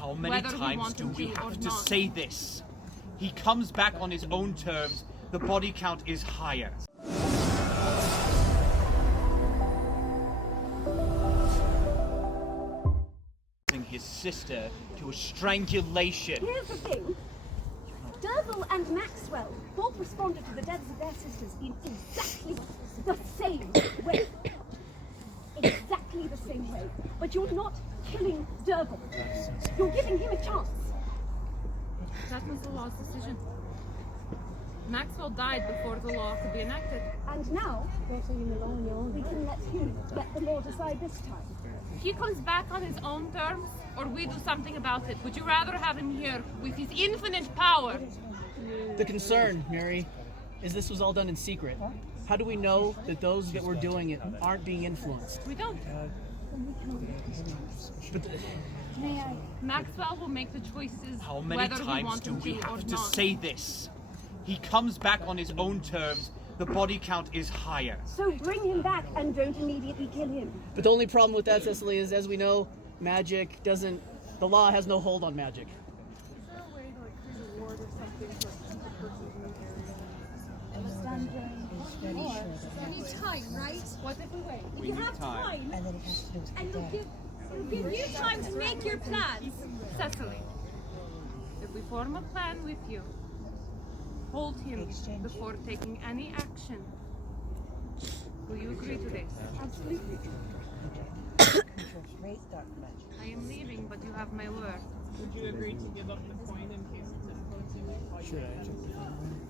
How many whether we times want do him we to or have to not. say this? He comes back on his own terms. The body count is higher. His sister to a strangulation. Here's the thing. Derville and Maxwell both responded to the deaths of their sisters in exactly the same way. Exactly the same way. But you're not killing Derville. You're giving him a chance. That was the law's decision. Maxwell died before the law could be enacted. And now, we can let him let the law decide this time. He comes back on his own terms, or we do something about it. Would you rather have him here with his infinite power? The concern, Mary, is this was all done in secret. How do we know that those that were doing it aren't being influenced? We don't. But Maxwell will make the choices How many whether we times want do him we to or have to not. say this? He comes back on his own terms. The body count is higher. So bring him back and don't immediately kill him. But the only problem with that, Cecily, is as we know, magic doesn't, the law has no hold on magic. Is there a way to like create a ward or something to like keep the person in the area? It was done during the war. You need time, right? What if we wait? We need time. And then it has to do with the dead. It'll give you time to make your plans. Cecily, if we form a plan with you, hold him before taking any action. Will you agree to this? Absolutely. Raise dark magic. I am leaving, but you have my word. Would you agree to give up the coin in case it's influencing you?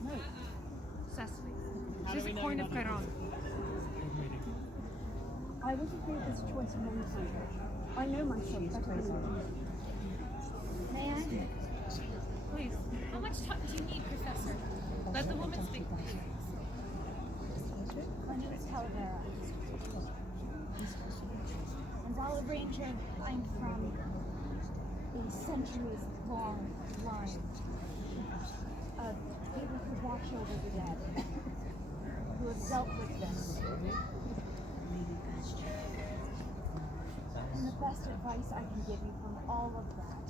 No. Cecily, she's a coin of Chiron. I would have made this choice a long time ago. I know myself better than you. May I? Please, How much time do you need, Professor? let the woman speak. My name is Filander. And I'll arrange I'm from a centuries-long line of people who watch over the dead, who have dealt with them. And the best advice I can give you from all of that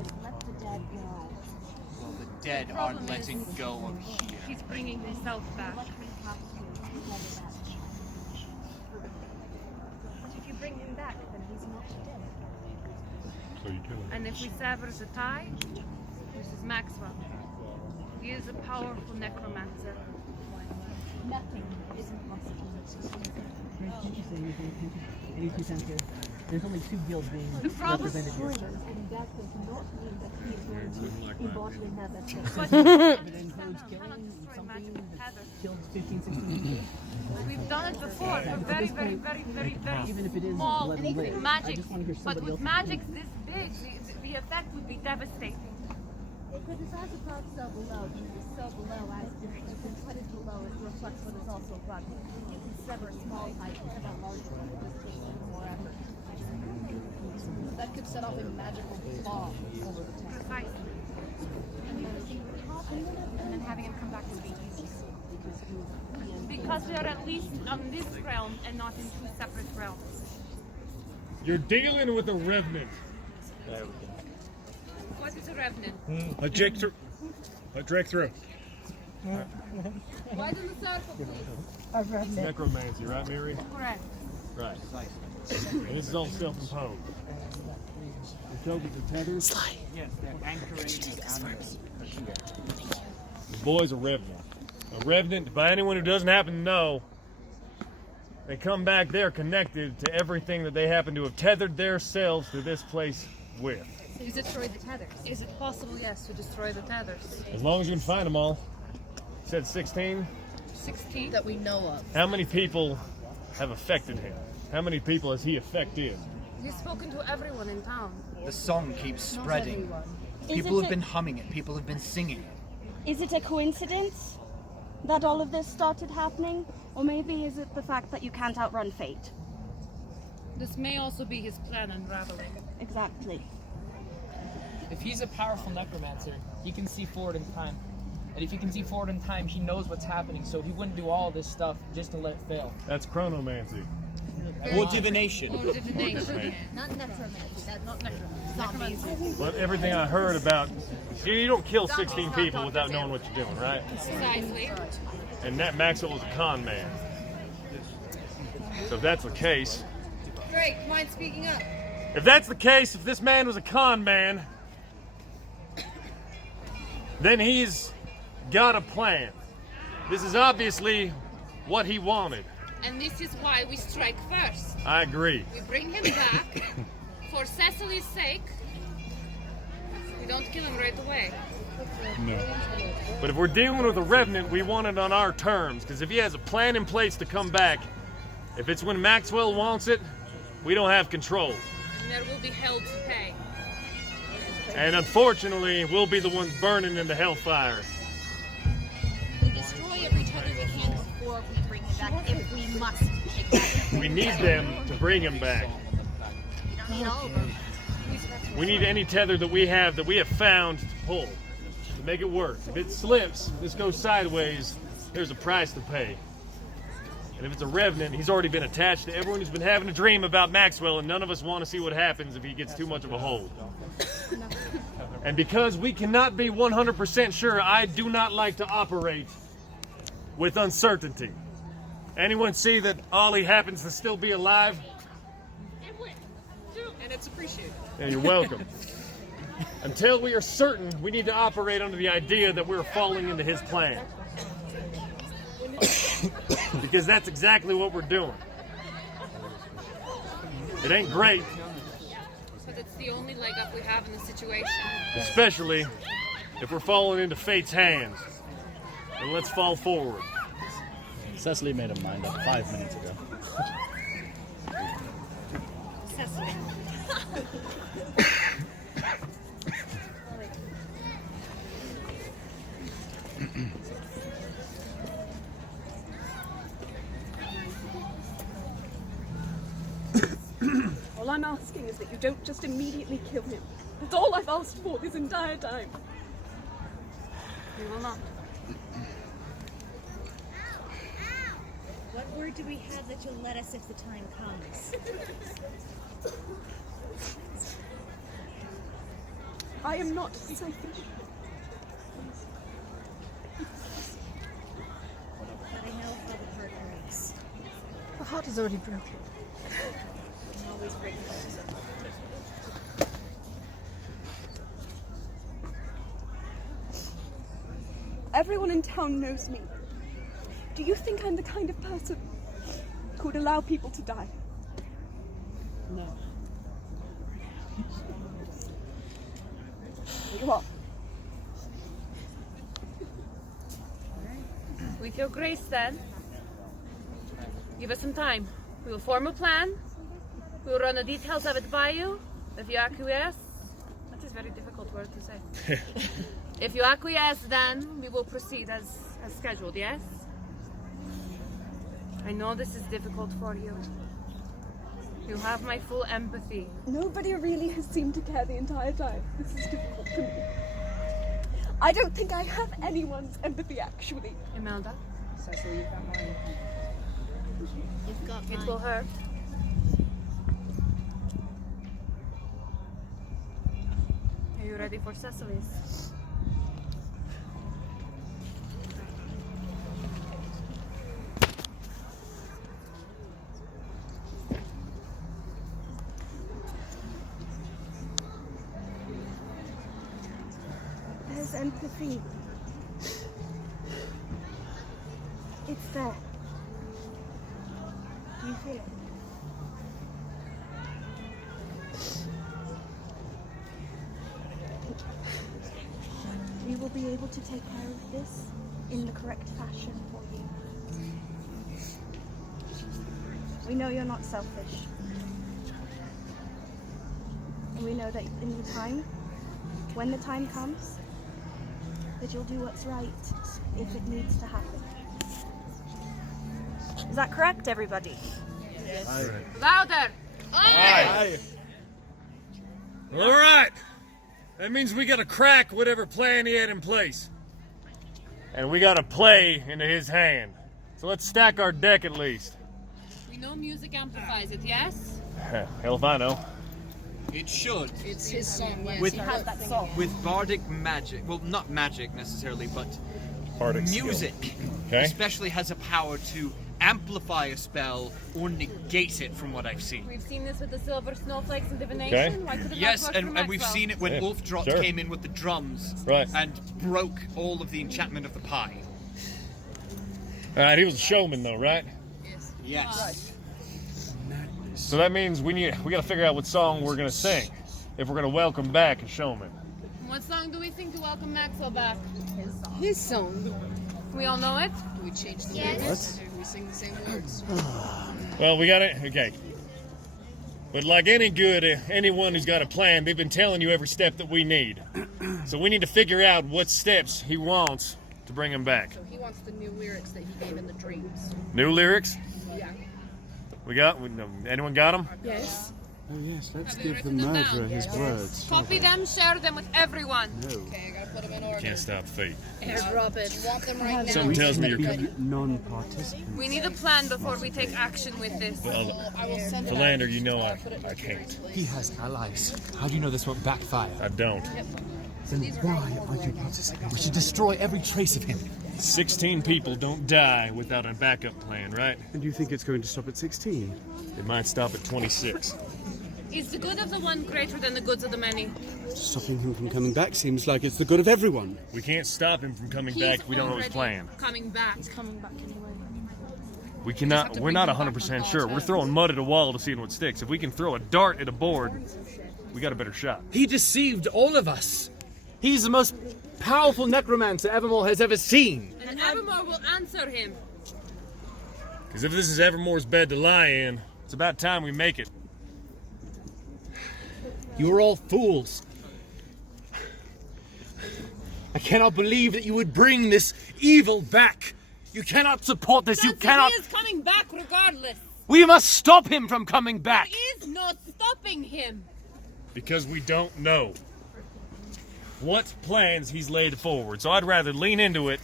is let the dead go. Well, the dead aren't letting go of here. He's bringing himself back. Let me have to let it out. But if you bring him back, then he's not dead. So you kill him. And if we sever the tie, this is Maxwell. He is a powerful necromancer. Nothing is impossible. Can't you say anything? Any 2 cents here? There's only 2 guilds being The problem- represented here. And that does not mean that he is going to embody another But It includes cannot killing destroy something magic with that tethers. killed 15, 16 people. We've done it before for very, very, very, very, very Even if it is small blood and blade, I magic. just want to hear But somebody with else. magics this big, the effect would be devastating. Because it's as above, so below. And it is so below as if you can put it below, it reflects what is also above. You can sever a small pipe, cut a large one, it just takes more effort. That could set off a magical bomb over the town. Precisely. And then having him come back would be easy. Because we are at least on this realm and not in 2 separate realms. You're dealing with a revenant. What is a revenant? Let Jake through. Let Drake through. Why do the circle, please? Necromancy, right, Mary? Correct. Right. And this is all self-imposed. The token of tethers. Yes, they're anchoring the animals here. The boy's a revenant. A revenant, by anyone who doesn't happen to know, they come back there connected to everything that they happen to have tethered themselves to this place with. You destroy the tethers. Is it possible, yes, to destroy the tethers? As long as you can find them all. You said 16? 16? That we know of. How many people have affected him? How many people has he affected? He's spoken to everyone in town. The song keeps spreading. People have been humming it. People have been singing it. Is it a coincidence that all of this started happening? Or maybe is it the fact that you can't outrun fate? This may also be his plan unraveling. Exactly. If he's a powerful necromancer, he can see forward in time. And if he can see forward in time, he knows what's happening, so he wouldn't do all this stuff just to let it fail. That's chronomancy. Or divination. Or divination. Not necromancy. That's not necromancy. Zombies. Well, everything I heard about, you don't kill 16 people without knowing what you're doing, right? Precisely. And that Maxwell was a con man. So if that's the case, Drake, mind speaking up? if that's the case, if this man was a con man, then he's got a plan. This is obviously what he wanted. And this is why we strike first. I agree. We bring him back for Cecily's sake. We don't kill him right away. But if we're dealing with a revenant, we want it on our terms. Because if he has a plan in place to come back, if it's when Maxwell wants it, we don't have control. And there will be hell to pay. And unfortunately, we'll be the ones burning in the hellfire. We destroy every tether we can before we bring him back, if we must take that. We need them to bring him back. We don't need all of them. We need any tether that we have found to pull to make it work. If it slips, this goes sideways, there's a price to pay. And if it's a revenant, he's already been attached to everyone who's been having a dream about Maxwell, and none of us want to see what happens if he gets too much of a hold. And because we cannot be 100% sure, I do not like to operate with uncertainty. Anyone see that Ollie happens to still be alive? And it's appreciated. Yeah, you're welcome. Until we are certain, we need to operate under the idea that we're falling into his plan. Because that's exactly what we're doing. It ain't great, But it's the only leg up we have in the situation. especially if we're falling into fate's hands. And let's fall forward. Cecily made her mind up 5 minutes ago. Cecily. All I'm asking is that you don't just immediately kill him. That's all I've asked for this entire time. We will not. What word do we have that you'll let us if the time comes? I am not selfish. But I know how the heart breaks. The heart is already broken. I'm always breaking hearts. Everyone in town knows me. Do you think I'm the kind of person who would allow people to die? No. You are. With your grace, then, give us some time. We will form a plan. We will run the details of it by you. If you acquiesce, that is a very difficult word to say. If you acquiesce, then we will proceed as scheduled, yes? I know this is difficult for you. You have my full empathy. Nobody really has seemed to care the entire time. This is difficult for me. I don't think I have anyone's empathy, actually. Imelda, Cecily, you've got mine. You've got it mine. will hurt. Are you ready for Cecily's? There's empathy. It's there. Do you feel it? We will be able to take care of this in the correct fashion for you. We know you're not selfish. And we know that in the time, when the time comes, that you'll do what's right if it needs to happen. Is that correct, everybody? Louder! Aye. All right. That means we gotta crack whatever plan he had in place. And we gotta play into his hand. So let's stack our deck at least. We no music amplifies it, yes? Hell if I know. It should. It's his song. Yes, With, he has that song. with bardic magic, well, not magic necessarily, but Bardic music, Okay. especially has a power to amplify a spell or negate it, from what I've seen. We've seen this with the silver snowflakes and divination. Okay. Why could it Yes, not work for and we've Maxwell? seen it when Yeah, Ulfdrot sure. came in with the drums Right. and broke all of the enchantment of the pie. All right, he was a showman though, right? Yes. So that means we got to figure out what song we're gonna sing if we're gonna welcome back a showman. What song do we sing to welcome Maxwell back? His song. We all know it? Do we change the Yes. lyrics? Do we sing the same words? Well, we got it. Okay. But like anyone who's got a plan, they've been telling you every step that we need. So we need to figure out what steps he wants to bring him back. So he wants the new lyrics that he gave in the dreams. New lyrics? Yeah. Anyone got them? Yes. Oh yes, let's Have you give the written them murderer down? his words. Copy them, share them with everyone. Okay, I gotta put them in order. Can't stop fate. Airdrop it. You want them right now? Something tells me you're Be coming. non-participants. We need a plan before we take action with this. I will send it Filander, out. you know I can't. He has allies. How do you know this won't backfire? I don't. Then why are you participating? We should destroy every trace of him. 16 people don't die without a backup plan, right? And you think it's going to stop at 16? It might stop at 26. Is the good of the one greater than the goods of the many? Stopping him from coming back seems like it's the good of everyone. We can't stop him from coming He's back if we don't know his already plan. Coming back. Coming back anyway. We cannot, we're not 100% sure. We're throwing mud at a wall to see what sticks. If we can throw a dart at a board, we got a better shot. He deceived all of us. He's the most powerful necromancer Evermore has ever seen. And Evermore will answer him. Because if this is Evermore's bed to lie in, it's about time we make it. You are all fools. I cannot believe that you would bring this evil back. You cannot support this. You cannot. He is coming back regardless. We must stop him from coming back. There is no stopping him. Because we don't know what plans he's laid forward. So I'd rather lean into it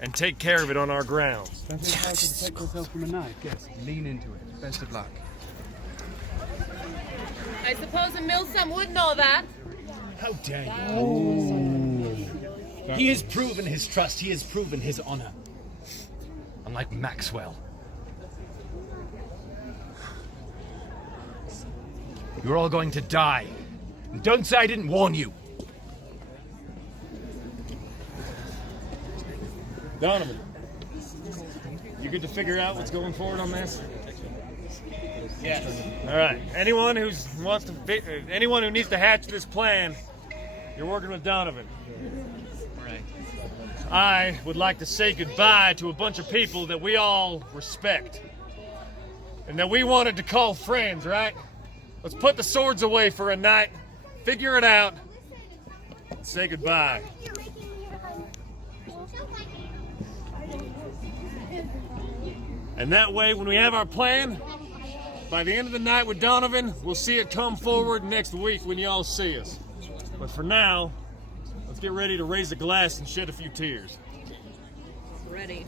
and take care of it on our grounds. Don't think how to protect yourself from a knife. Yes, lean into it. Best of luck. I suppose a Milsom would know that. How dare you? He has proven his trust. He has proven his honor. Unlike Maxwell. You're all going to die. And don't say I didn't warn you. Donovan, you good to figure out what's going forward on this? Yes. All right. Anyone who needs to hatch this plan, you're working with Donovan. Right. I would like to say goodbye to a bunch of people that we all respect and that we wanted to call friends, right? Let's put the swords away for a night, figure it out, and say goodbye. And that way, when we have our plan, by the end of the night with Donovan, we'll see it come forward next week when y'all see us. But for now, let's get ready to raise a glass and shed a few tears. Ready.